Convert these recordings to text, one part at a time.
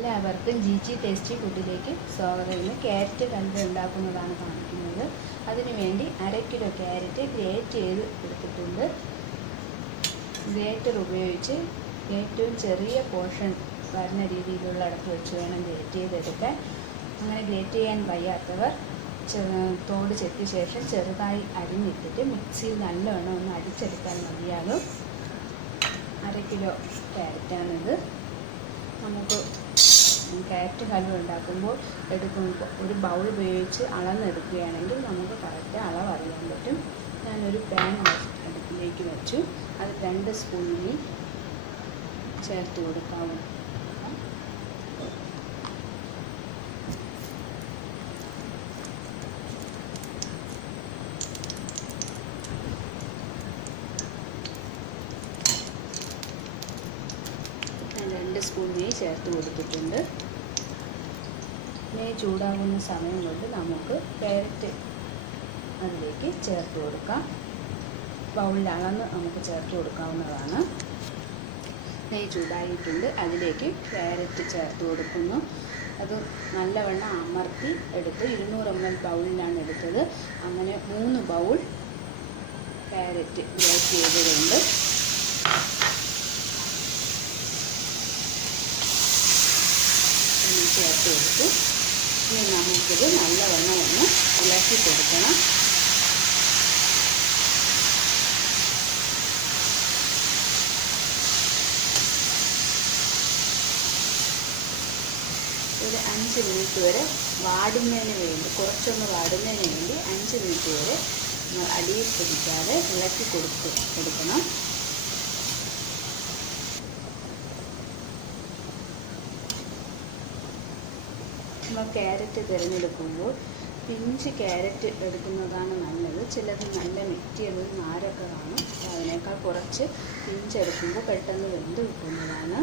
എല്ലാവർക്കും ജിജി ടേസ്റ്റി ഫുഡിലേക്ക് സ്വാഗതം. ക്യാരറ്റ് ഹൽവ ഉണ്ടാക്കുന്നതാണ് കാണിക്കുന്നത്. അതിനുവേണ്ടി 1/2 കിലോ ക്യാരറ്റ് ഗ്രേറ്റ് ചെയ്ത് എടുത്തിട്ടുണ്ട്. ഗ്രേറ്റർ ഉപയോഗിച്ച് ഏറ്റവും ചെറിയ പോർഷൻ വരുന്ന രീതിയിലുള്ള അടപ്പ് വെച്ച് വേണം ഗ്രേറ്റ് ചെയ്തെടുക്കാൻ. അങ്ങനെ ഗ്രേറ്റ് ചെയ്യാൻ വയ്യാത്തവർ തോട് ചെത്തിയ ശേഷം ചെറുതായി അരിഞ്ഞിട്ടിട്ട് മിക്സിയിൽ നല്ലവണ്ണം ഒന്ന് അടിച്ചെടുക്കാൻ മതിയാകും. 1/2 കിലോ ക്യാരറ്റാണിത്. നമുക്ക് ക്യാരറ്റ് ഹൽവ ഉണ്ടാക്കുമ്പോൾ ഒരു ബൗൾ ഉപയോഗിച്ച് അളന്നെടുക്കുകയാണെങ്കിൽ നമുക്ക് കറക്റ്റ് അളവ് അറിയാൻ പറ്റും. ഞാനൊരു പാൻ അടുപ്പിലേക്ക് വെച്ചു. അത് 2 സ്പൂൺ നെയ്യ് ചേർത്ത് കൊടുക്കാവും. ഞാൻ 2 സ്പൂൺ നെയ്യ് ചേർത്ത് കൊടുത്തിട്ടുണ്ട്. നെയ്യ് ചൂടാകുന്ന സമയം കൊണ്ട് നമുക്ക് ക്യാരറ്റ് അതിലേക്ക് ചേർത്ത് കൊടുക്കാം. ബൗളിൽ അളന്ന് നമുക്ക് ചേർത്ത് കൊടുക്കാവുന്നതാണ്. നെയ്യ് ചൂടായിട്ടുണ്ട്. അതിലേക്ക് ക്യാരറ്റ് ചേർത്ത് കൊടുക്കുന്നു. അത് നല്ലവണ്ണം അമർത്തി എടുത്ത് 200 ml ബൗളിലാണ് എടുത്തത്. അങ്ങനെ 3 ബൗൾ ക്യാരറ്റ് ഗ്രേറ്റ് ചെയ്തതുകൊണ്ട് ചേർത്ത് കൊടുത്തു. ഇനി നമുക്കിത് നല്ലവണ്ണം ഒന്ന് ഇളക്കി കൊടുക്കണം. ഒരു 5 മിനിറ്റ് വരെ വാടുന്നതിന് വേണ്ടി, കുറച്ചൊന്ന് വാടുന്നതിന് വേണ്ടി 5 മിനിറ്റ് വരെ അടിയിൽ പിടിക്കാതെ ഇളക്കി കൊടുക്കണം. നമ്മൾ ക്യാരറ്റ് തിരഞ്ഞെടുക്കുമ്പോൾ പിഞ്ച് ക്യാരറ്റ് എടുക്കുന്നതാണ് നല്ലത്. ചിലത് നല്ല മെറ്റിയത് നാരൊക്കെ കാണും. അതിനേക്കാൾ കുറച്ച് പിഞ്ചെടുക്കുമ്പോൾ പെട്ടെന്ന് വെന്ത് കിട്ടുന്നതാണ്.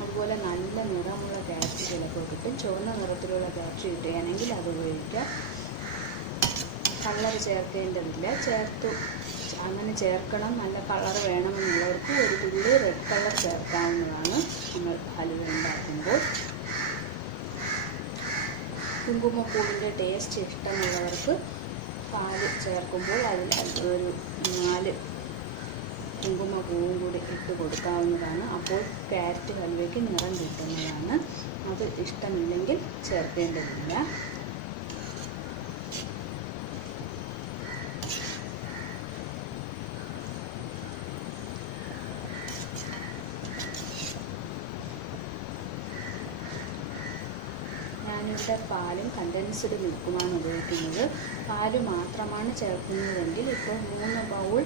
അതുപോലെ നല്ല നിറമുള്ള ക്യാരറ്റ് ചിലപ്പോൾ കിട്ടും. ചുവന്ന നിറത്തിലുള്ള ക്യാരറ്റ് കിട്ടുകയാണെങ്കിൽ അത് ഉപയോഗിക്കാം. കളർ ചേർക്കേണ്ടതില്ല. അങ്ങനെ ചേർക്കണം. നല്ല കളർ വേണമെന്നുള്ളവർക്ക് ഒരു തുള്ളി റെഡ് കളർ ചേർക്കാവുന്നതാണ് നമ്മൾ ഹൽവ ഉണ്ടാക്കുമ്പോൾ. കുങ്കുമപ്പൂവിൻ്റെ ടേസ്റ്റ് ഇഷ്ടമുള്ളവർക്ക് പാല് ചേർക്കുമ്പോൾ അതിൽ ഒരു 4 കുങ്കുമപ്പൂവും കൂടി ഇട്ട് കൊടുക്കാവുന്നതാണ്. അപ്പോൾ ക്യാരറ്റ് ഹൽവയ്ക്ക് നിറം കിട്ടുന്നതാണ്. അത് ഇഷ്ടമില്ലെങ്കിൽ ചേർക്കേണ്ടതില്ല. ഞാനിവിടെ പാലും കണ്ടൻസ്ഡ് മിൽക്കുമാണ് ഉപയോഗിക്കുന്നത്. പാല് മാത്രമാണ് ചേർക്കുന്നതെങ്കിൽ ഇപ്പോൾ 3 ബൗൾ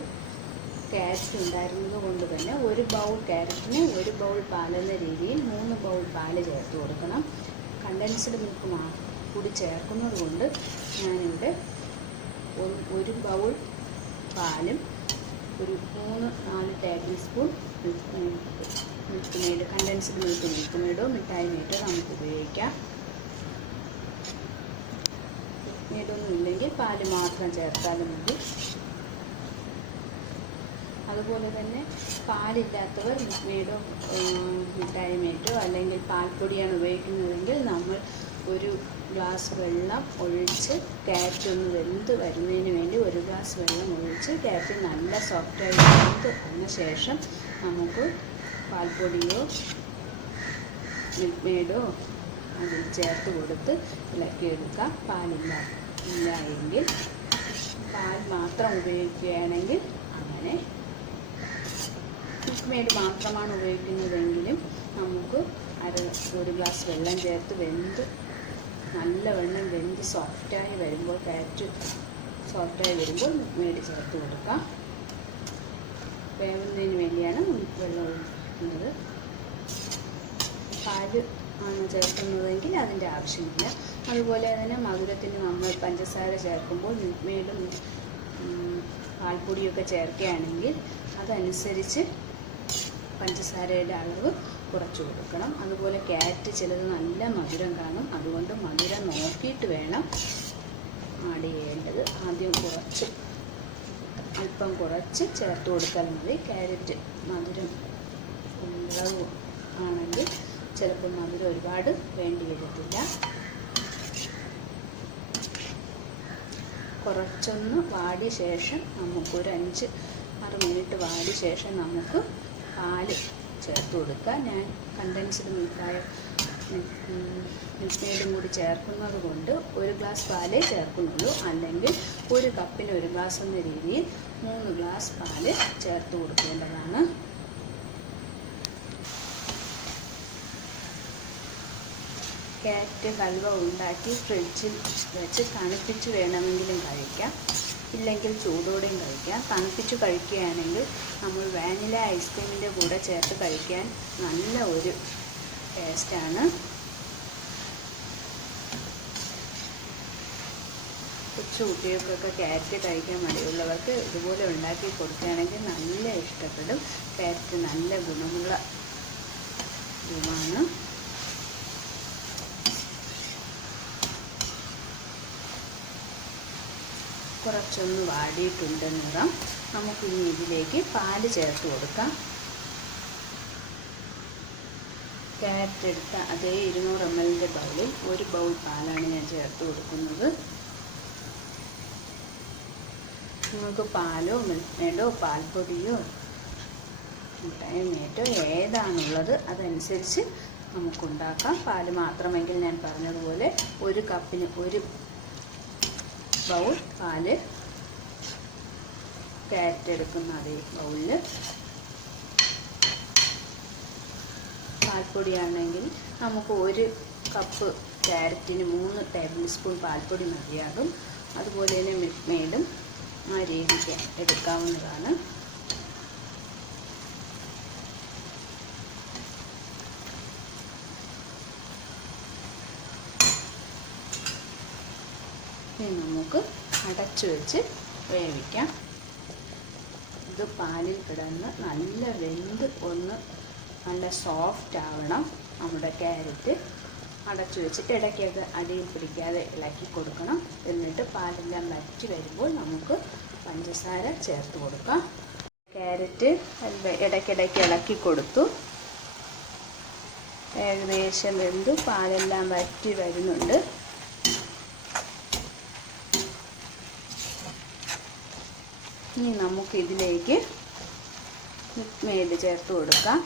ക്യാരറ്റ് ഉണ്ടായിരുന്നത് കൊണ്ട് തന്നെ 1 ബൗൾ ക്യാരറ്റിന് 1 ബൗൾ പാലെന്ന രീതിയിൽ 3 ബൗൾ പാല് ചേർത്ത് കൊടുക്കണം. കണ്ടൻസ്ഡ് മിൽക്ക് കൂടി ചേർക്കുന്നത് കൊണ്ട് ഞാനിവിടെ 1 ബൗൾ പാലും ഒരു 3-4 tablespoon Milkmaid, condensed milk മെയ്ഡോ മിഠായി മെയ്ഡോ നമുക്ക് ഉപയോഗിക്കാം. മെയ്ഡൊന്നും ഇല്ലെങ്കിൽ പാല് മാത്രം ചേർത്താലും മതി. അതുപോലെ തന്നെ പാലില്ലാത്തവർ മെയ്ഡോ മിഠായി മെയ്ഡോ അല്ലെങ്കിൽ പാൽപ്പൊടിയാണ് ഉപയോഗിക്കുന്നതെങ്കിൽ നമ്മൾ 1 ഗ്ലാസ് വെള്ളം ഒഴിച്ച് ക്യാരറ്റ് ഒന്ന് വെന്ത് വരുന്നതിന് വേണ്ടി 1 ഗ്ലാസ് വെള്ളം ഒഴിച്ച് ക്യാരറ്റ് നല്ല സോഫ്റ്റായി വെന്ത് അതിന് ശേഷം നമുക്ക് പാൽപ്പൊടിയോ മിൽക്ക് മെയ്ഡോ അതിൽ ചേർത്ത് കൊടുത്ത് ഇളക്കിയെടുക്കാം. പാലില്ല എങ്കിൽ പാൽ മാത്രം ഉപയോഗിക്കുകയാണെങ്കിൽ അങ്ങനെ. മിൽക്ക് മെയ്ഡ് മാത്രമാണ് ഉപയോഗിക്കുന്നതെങ്കിലും നമുക്ക് 1 ഗ്ലാസ് വെള്ളം ചേർത്ത് നല്ലവണ്ണം വെന്ത് സോഫ്റ്റായി വരുമ്പോൾ ക്യാരറ്റ് സോഫ്റ്റായി വരുമ്പോൾ മിൽക്ക് മെയ്ഡ് ചേർത്ത് കൊടുക്കാം. വേവുന്നതിന് വേണ്ടിയാണ് വെള്ളം ഒഴിക്കുന്നത്. പാല് ആണ് ചേർക്കുന്നതെങ്കിൽ അതിൻ്റെ ആവശ്യമില്ല. അതുപോലെ തന്നെ മധുരത്തിന് നമ്മൾ പഞ്ചസാര ചേർക്കുമ്പോൾ മിൽക്ക് മെയ്ഡും പാൽപ്പൊടിയൊക്കെ ചേർക്കുകയാണെങ്കിൽ അതനുസരിച്ച് പഞ്ചസാരയുടെ അളവ് കുറച്ച് കൊടുക്കണം. അതുപോലെ ക്യാരറ്റ് ചിലത് നല്ല മധുരം കാണും. അതുകൊണ്ട് മധുരം നോക്കിയിട്ട് വേണം ആഡ് ചെയ്യേണ്ടത്. ആദ്യം അല്പം കുറച്ച് ചേർത്ത് കൊടുത്താൽ മതി. ക്യാരറ്റ് മധുരം ഉള്ളതും ആണെങ്കിൽ ചിലപ്പോൾ മധുരം ഒരുപാട് വേണ്ടി വരത്തില്ല. കുറച്ചൊന്ന് വാടിയ ശേഷം നമുക്കൊരു 5-6 മിനിറ്റ് വാടിയ ശേഷം നമുക്ക് പാല് ചേർത്ത് കൊടുക്കുക. ഞാൻ കണ്ടൻസ്ഡ് മിൽക്കായ മിൽക്ക് മെയ്ഡും കൂടി ചേർക്കുന്നത് കൊണ്ട് 1 ഗ്ലാസ് പാലേ ചേർക്കുന്നുള്ളൂ. അല്ലെങ്കിൽ 1 കപ്പിന് 1 ഗ്ലാസ് എന്ന രീതിയിൽ 3 ഗ്ലാസ് പാല് ചേർത്ത് കൊടുക്കേണ്ടതാണ്. ക്യാരറ്റ് ഹൽവ ഉണ്ടാക്കി ഫ്രിഡ്ജിൽ വെച്ച് തണുപ്പിച്ച് വേണമെങ്കിലും കഴിക്കാം, ഇല്ലെങ്കിൽ ചൂടോടെയും കഴിക്കാം. തണുപ്പിച്ച് കഴിക്കുകയാണെങ്കിൽ നമ്മൾ വാനില ഐസ്ക്രീമിൻ്റെ കൂടെ ചേർത്ത് കഴിക്കാൻ നല്ല ഒരു ടേസ്റ്റാണ്. കൊച്ചു കുട്ടികൾക്കൊക്കെ ക്യാരറ്റ് കഴിക്കാൻ മടിയുള്ളവർക്ക് ഇതുപോലെ ഉണ്ടാക്കി കൊടുക്കുകയാണെങ്കിൽ നല്ല ഇഷ്ടപ്പെടും. ക്യാരറ്റ് നല്ല ഗുണമുള്ള ഇതുമാണ്. കുറച്ചൊന്ന് വാടിയിട്ടുണ്ട് നിറം. നമുക്കിനി ഇതിലേക്ക് പാല് ചേർത്ത് കൊടുക്കാം. ക്യാരറ്റ് എടുത്ത അതേ 200 ml ബൗളിൽ 1 ബൗൾ പാലാണ് ഞാൻ ചേർത്ത് കൊടുക്കുന്നത്. നിങ്ങൾക്ക് പാലോ മിൽക്ക് മെയ്ഡോ പാൽപ്പൊടിയോ മുട്ടയോ ഏതാണുള്ളത് അതനുസരിച്ച് നമുക്കുണ്ടാക്കാം. പാല് മാത്രമെങ്കിൽ ഞാൻ പറഞ്ഞതുപോലെ 1 കപ്പിന് 1 ബൗൾ പാല്, ക്യാരറ്റ് എടുക്കുന്ന അതേ ബൗളിൽ പാൽപ്പൊടിയാണെങ്കിൽ നമുക്ക് 1 കപ്പ് ക്യാരറ്റിന് 3 ടേബിൾ സ്പൂൺ പാൽപ്പൊടി മതിയാകും. അതുപോലെ തന്നെ മിൽക്ക് മെയ്ഡും ആ രീതിക്ക് എടുക്കാവുന്നതാണ്. ഇനി നമുക്ക് അടച്ചു വെച്ച് വേവിക്കാം. ഇത് പാലിൽ കിടന്ന് നല്ല വെന്ത് ഒന്ന് നല്ല സോഫ്റ്റ് ആവണം നമ്മുടെ ക്യാരറ്റ്. അടച്ചു വെച്ചിട്ട് ഇടയ്ക്കൊക്കെ അടിയിൽ പിടിക്കാതെ ഇളക്കി കൊടുക്കണം. എന്നിട്ട് പാലെല്ലാം വറ്റി വരുമ്പോൾ നമുക്ക് പഞ്ചസാര ചേർത്ത് കൊടുക്കാം. ക്യാരറ്റ് ഇടയ്ക്കിടയ്ക്ക് ഇളക്കി കൊടുത്തു. ഏകദേശം വെന്ത് പാലെല്ലാം വറ്റി വരുന്നുണ്ട്. ഇനി നമുക്ക് ഇതിലേക്ക് മിൽക്ക് മെയ്ഡ് ചേർത്ത് കൊടുക്കാം.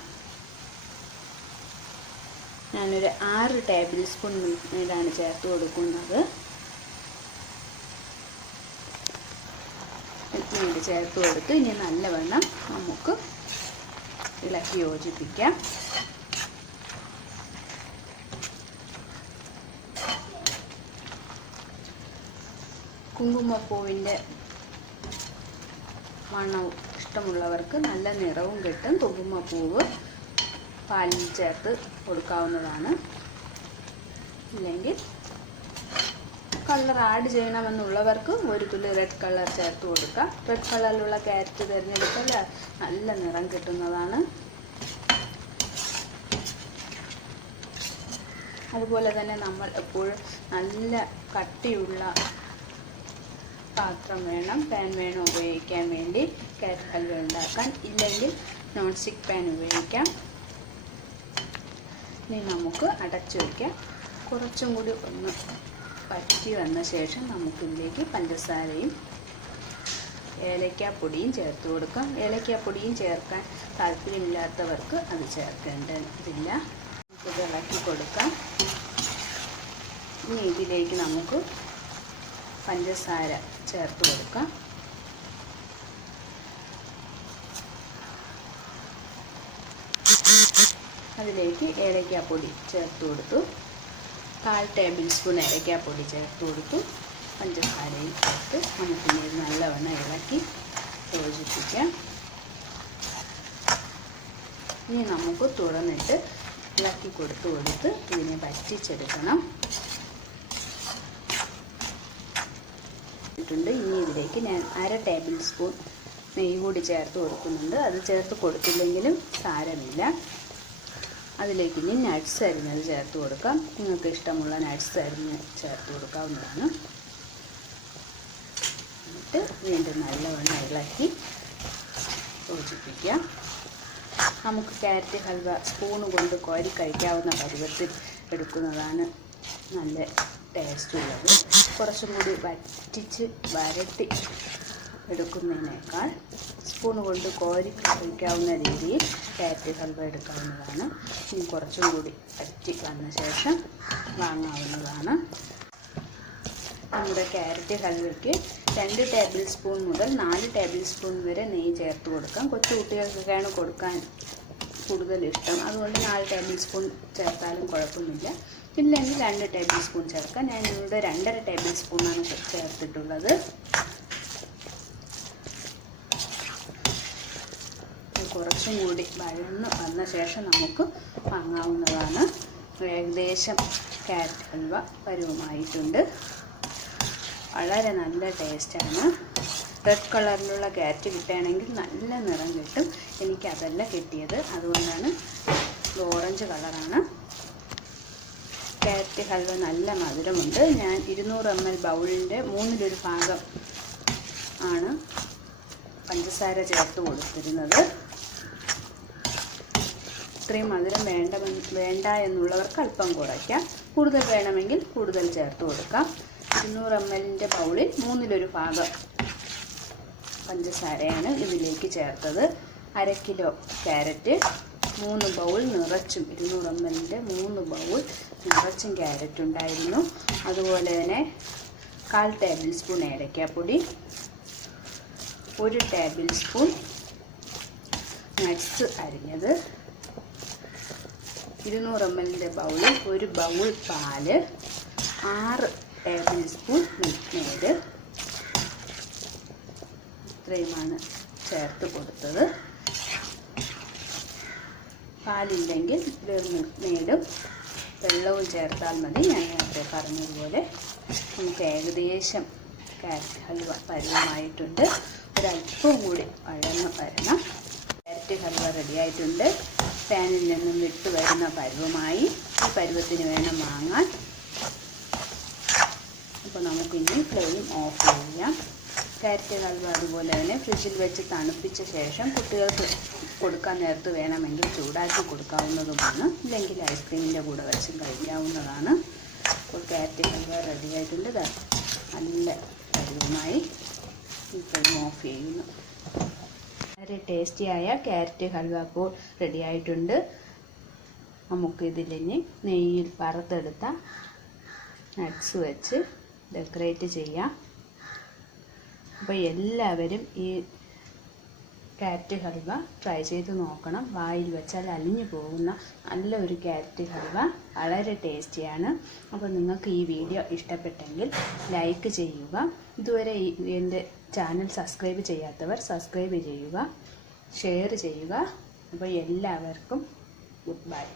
ഞാനൊരു 6 ടേബിൾ സ്പൂൺ മിൽക്ക് മെയ്ഡാണ് ചേർത്ത് കൊടുക്കുന്നത്. മിൽക്ക് മെയ്ഡ് ചേർത്ത് കൊടുത്ത് ഇനി നല്ലവണ്ണം നമുക്ക് ഇളക്കി യോജിപ്പിക്കാം. കുങ്കുമപ്പൂവിൻ്റെ മണം ഇഷ്ടമുള്ളവർക്ക് നല്ല നിറവും കിട്ടും. കുങ്കുമപ്പൂവ് പാലിൽ ചേർത്ത് കൊടുക്കാവുന്നതാണ്. ഇല്ലെങ്കിൽ കളർ ആഡ് ചെയ്യണമെന്നുള്ളവർക്ക് 1 തുള്ളി റെഡ് കളർ ചേർത്ത് കൊടുക്കാം. റെഡ് കളറിലുള്ള ക്യാരറ്റ് തിരഞ്ഞെടുത്താൽ നല്ല നിറം കിട്ടുന്നതാണ്. അതുപോലെ തന്നെ നമ്മൾ എപ്പോഴും നല്ല കട്ടിയുള്ള പാത്രം വേണം, പാൻ വേണം ഉപയോഗിക്കാൻ വേണ്ടി ക്യാരറ്റ് ഹൽവ ഉണ്ടാക്കാൻ. ഇല്ലെങ്കിൽ നോൺ സ്റ്റിക്ക് പാൻ ഉപയോഗിക്കാം. ഇനി നമുക്ക് അടച്ചു വയ്ക്കാം. കുറച്ചും കൂടി ഒന്ന് വറ്റി വന്ന ശേഷം നമുക്കിതിലേക്ക് പഞ്ചസാരയും ഏലക്കാപ്പൊടിയും ചേർത്ത് കൊടുക്കാം. ഏലക്കാപ്പൊടിയും ചേർക്കാൻ താല്പര്യമില്ലാത്തവർക്ക് അത് ചേർക്കേണ്ടതില്ല. നമുക്കിത് ഇളക്കി കൊടുക്കാം. ഇനി ഇതിലേക്ക് നമുക്ക് പഞ്ചസാര ചേർത്ത് കൊടുക്കാം. അതിലേക്ക് ഏലക്കാപ്പൊടി ചേർത്ത് കൊടുത്തു. 1/4 ടേബിൾ സ്പൂൺ ഏലക്കാപ്പൊടി ചേർത്ത് കൊടുത്തു. പഞ്ചസാരയും ചേർത്ത് നമുക്കിനി നല്ലവണ്ണം ഇളക്കി യോജിപ്പിക്കാം. ഇനി നമുക്ക് തുറന്നിട്ട് ഇളക്കി കൊടുത്ത് ഇതിനെ വറ്റിച്ചെടുക്കണം. ഇനി ഇതിലേക്ക് ഞാൻ 1/2 ടേബിൾ സ്പൂൺ നെയ്യ് കൂടി ചേർത്ത് കൊടുക്കുന്നുണ്ട്. അത് ചേർത്ത് കൊടുത്തില്ലെങ്കിലും സാരമില്ല. അതിലേക്ക് ഇനി നട്ട്സ് അരിഞ്ഞത് ചേർത്ത് കൊടുക്കാം. നിങ്ങൾക്ക് ഇഷ്ടമുള്ള നട്ട്സ് അരിഞ്ഞ് ചേർത്ത് കൊടുക്കാവുന്നതാണ്. എന്നിട്ട് വീണ്ടും നല്ലവണ്ണം ഇളക്കി യോജിപ്പിക്കാം. നമുക്ക് ക്യാരറ്റ് ഹൽവ സ്പൂൺ കൊണ്ട് കോരി കഴിക്കാവുന്ന പരുവത്തിൽ എടുക്കുന്നതാണ് നല്ല ടേസ്റ്റുള്ളത്. കുറച്ചും കൂടി വരട്ടി എടുക്കുന്നതിനേക്കാൾ സ്പൂൺ കൊണ്ട് കോരി കഴിക്കാവുന്ന രീതിയിൽ ക്യാരറ്റ് ഹൽവ എടുക്കാവുന്നതാണ്. ഇനി കുറച്ചും കൂടി വറ്റി വന്ന ശേഷം വാങ്ങാവുന്നതാണ്. നമ്മുടെ ക്യാരറ്റ് ഹൽവയ്ക്ക് 2 ടേബിൾ സ്പൂൺ മുതൽ 4 ടേബിൾ സ്പൂൺ വരെ നെയ്യ് ചേർത്ത് കൊടുക്കാം. കൊച്ചു കുട്ടികൾക്കൊക്കെയാണ് കൊടുക്കാൻ കൂടുതൽ ഇഷ്ടം, അതുകൊണ്ട് 4 ടേബിൾ സ്പൂൺ ചേർത്താലും കുഴപ്പമില്ല. ഇല്ലെങ്കിൽ 2 ടേബിൾ സ്പൂൺ ചേർക്കാം. ഞാൻ ഇവിടെ 2.5 ടേബിൾ സ്പൂണാണ് ചേർത്തിട്ടുള്ളത്. കുറച്ചും കൂടി വഴന്ന് വന്ന ശേഷം നമുക്ക് വാങ്ങാവുന്നതാണ്. ഏകദേശം ക്യാരറ്റ് ഹൽവ പരുവമായിട്ടുണ്ട്. വളരെ നല്ല ടേസ്റ്റാണ്. റെഡ് കളറിലുള്ള ക്യാരറ്റ് കിട്ടുകയാണെങ്കിൽ നല്ല നിറം കിട്ടും. എനിക്കതല്ല കിട്ടിയത്, അതുകൊണ്ടാണ് ഓറഞ്ച് കളറാണ്. ക്യാരറ്റ് ഹൽവ നല്ല മധുരമുണ്ട്. ഞാൻ 200 ml ബൗളിൻ്റെ 1/3 ഭാഗം ആണ് പഞ്ചസാര ചേർത്ത് കൊടുത്തിരുന്നത്. ഇത്രയും മധുരം വേണ്ട എന്നുള്ളവർക്ക് അല്പം കുറയ്ക്കാം. കൂടുതൽ വേണമെങ്കിൽ കൂടുതൽ ചേർത്ത് കൊടുക്കാം. 200 ml ബൗളിൽ 1/3 ഭാഗം പഞ്ചസാരയാണ് ഇതിലേക്ക് ചേർത്തത്. 1/2 കിലോ ക്യാരറ്റ്, 3 ബൗൾ നിറച്ചും 200 ml 3 ബൗൾ നിറച്ചും ക്യാരറ്റ് ഉണ്ടായിരുന്നു. അതുപോലെ തന്നെ 1/4 ടേബിൾ സ്പൂൺ ഏലക്കാപ്പൊടി, 1 ടേബിൾ സ്പൂൺ നട്ട്സ് അരിഞ്ഞത്, 200 ml ബൗളിൽ 1 ബൗൾ പാല്, 6 ടേബിൾ സ്പൂൺ മിൽക്ക് മെയ്ഡ്, ഇത്രയുമാണ് ചേർത്ത് കൊടുത്തത്. പാലില്ലെങ്കിൽ മിൽക്ക് മെയ്ഡും വെള്ളവും ചേർത്താൽ മതി. ഞാൻ നേരത്തെ പറഞ്ഞതുപോലെ നമുക്ക് ഏകദേശം ക്യാരറ്റ് ഹൽവ പരുവമായിട്ടുണ്ട്. ഒരല്പം കൂടി വഴന്ന് വരണം. ക്യാരറ്റ് ഹൽവ റെഡിയായിട്ടുണ്ട്. പാനിൽ നിന്നും വിട്ട് വരുന്ന പരുവമായി. ഈ പരുവത്തിന് വേണം വാങ്ങാൻ. അപ്പോൾ നമുക്കിനി ഫ്ലെയിം ഓഫ് ചെയ്യാം. ക്യാരറ്റ് ഹൽവ അതുപോലെ തന്നെ ഫ്രിഡ്ജിൽ വെച്ച് തണുപ്പിച്ച ശേഷം കുട്ടികൾക്ക് കൊടുക്കാൻ നേരത്ത് വേണമെങ്കിൽ ചൂടാക്കി കൊടുക്കാവുന്നതുമാണ്. ഇല്ലെങ്കിൽ ഐസ്ക്രീമിൻ്റെ കൂടെ വെച്ചും കഴിക്കാവുന്നതാണ്. അപ്പോൾ ക്യാരറ്റ് ഹൽവ റെഡിയായിട്ടുണ്ട്. നല്ല പരുവമായി ഈ ഫ്ലെയിം ഓഫ് ചെയ്യുന്നു. വളരെ ടേസ്റ്റിയായ ക്യാരറ്റ് ഹൽവ അപ്പോൾ റെഡിയായിട്ടുണ്ട്. നമുക്കിതിലിനി നെയ്യിൽ വറുത്തെടുത്ത നട്ട്സ് വെച്ച് ഡെക്കറേറ്റ് ചെയ്യാം. അപ്പോൾ എല്ലാവരും ഈ ക്യാരറ്റ് ഹൽവ ട്രൈ ചെയ്ത് നോക്കണം. വായിൽ വെച്ചാൽ അലിഞ്ഞു പോകുന്ന നല്ലൊരു ക്യാരറ്റ് ഹൽവ, വളരെ ടേസ്റ്റിയാണ്. അപ്പോൾ നിങ്ങൾക്ക് ഈ വീഡിയോ ഇഷ്ടപ്പെട്ടെങ്കിൽ ലൈക്ക് ചെയ്യുക. ഇതുവരെ എൻ്റെ ചാനൽ സബ്സ്ക്രൈബ് ചെയ്യാത്തവർ സബ്സ്ക്രൈബ് ചെയ്യുക, ഷെയർ ചെയ്യുക. അപ്പോൾ എല്ലാവർക്കും ഗുഡ് ബൈ.